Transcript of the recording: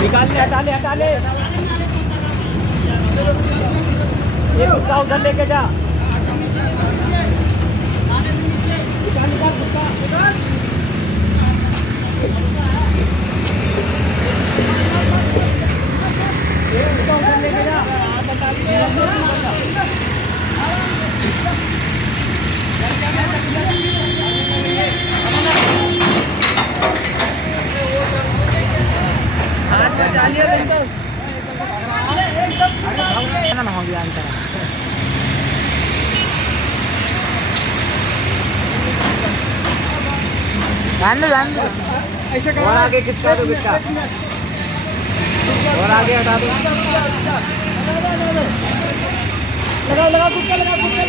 निकाल ले, हटा ले, हटा ले। ये कुत्ता उधर लेके जा। निकाल निकाल कुत्ता। ये कुत्ता उधर लेके जा। हाथ बचा लिया तुमको। ना हो गया अंतर। जान दो ऐसे और आगे किसका दो बेटा और आगे हटा दो। लगा लगा कुत्ता लगा कुत्ता